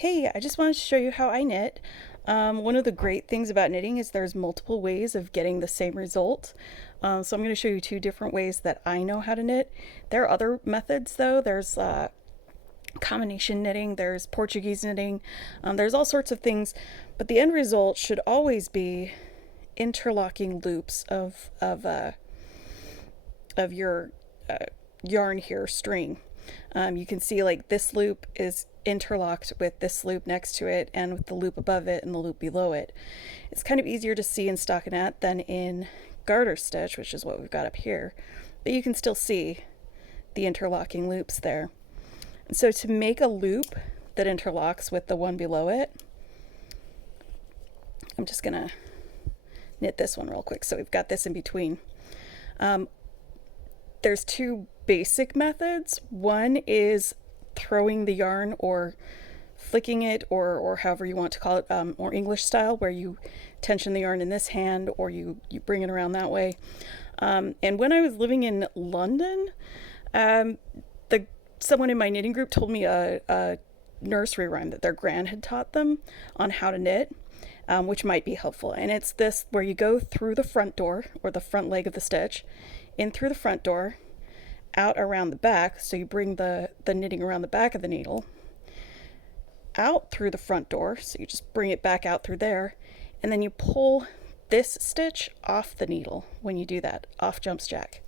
Hey, I just wanted to show you how I knit. One of the great things about knitting is there's multiple ways of getting the same result. So I'm going to show you two different ways that I know how to knit. There are other methods though. There's combination knitting, there's Portuguese knitting, there's all sorts of things, but the end result should always be interlocking loops of your yarn here string. You can see like this loop is interlocked with this loop next to it and with the loop above it and the loop below it. It's kind of easier to see in stockinette than in garter stitch, which is what we've got up here, but you can still see the interlocking loops there. And so to make a loop that interlocks with the one below it, I'm just gonna knit this one real quick so we've got this in between. There's two basic methods. One is throwing the yarn or flicking it, or however you want to call it, or English style, where you tension the yarn in this hand or you bring it around that way. And when I was living in London, someone in my knitting group told me a nursery rhyme that their gran had taught them on how to knit, which might be helpful. And it's this, where you go through the front door or the front leg of the stitch, in through the front door, out around the back, so you bring the knitting around the back of the needle, out through the front door, so you just bring it back out through there, and then you pull this stitch off the needle when you do that, off jumps jack.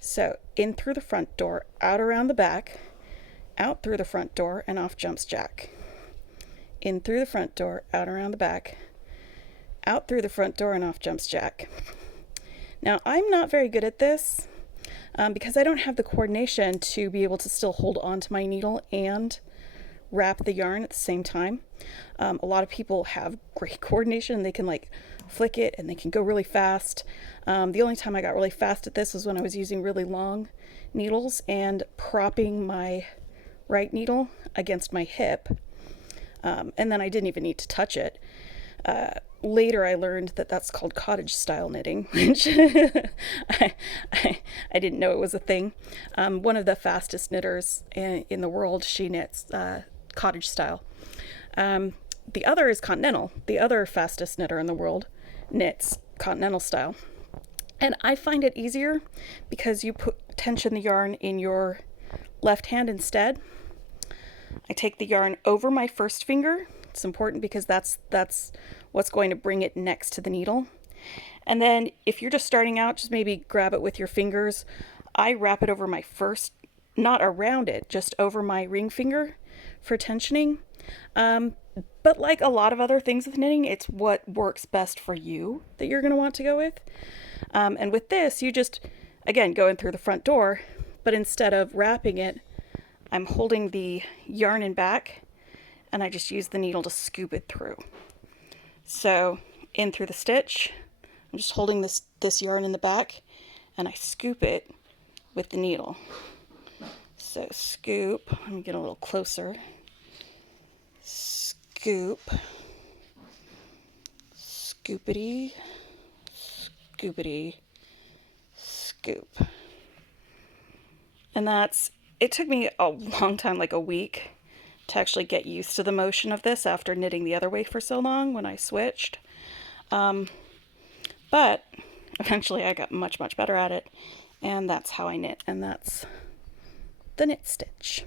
So in through the front door, out around the back, out through the front door, and off jumps jack. In through the front door, out around the back, out through the front door, and off jumps jack. Now I'm not very good at this because I don't have the coordination to be able to still hold on to my needle and wrap the yarn at the same time. A lot of people have great coordination. They can like flick it and they can go really fast. The only time I got really fast at this was when I was using really long needles and propping my right needle against my hip. And then I didn't even need to touch it. Later I learned that that's called cottage style knitting, which I didn't know it was a thing. One of the fastest knitters in the world, she knits cottage style. The other is continental. The other fastest knitter in the world knits continental style. And I find it easier because you tension the yarn in your left hand instead. I take the yarn over my first finger. It's important because that's what's going to bring it next to the needle. And then if you're just starting out, just maybe grab it with your fingers. I wrap it over my first, not around it, just over my ring finger for tensioning. But like a lot of other things with knitting, it's what works best for you that you're going to want to go with. And with this, you just, again, go in through the front door, but instead of wrapping it, I'm holding the yarn in back, and I just use the needle to scoop it through. So in through the stitch, I'm just holding this yarn in the back, and I scoop it with the needle. So scoop, let me get a little closer. Scoop, scoopity, scoopity, scoop. And it took me a long time, like a week, to actually get used to the motion of this after knitting the other way for so long when I switched. But eventually I got much, much better at it, and that's how I knit, and that's the knit stitch.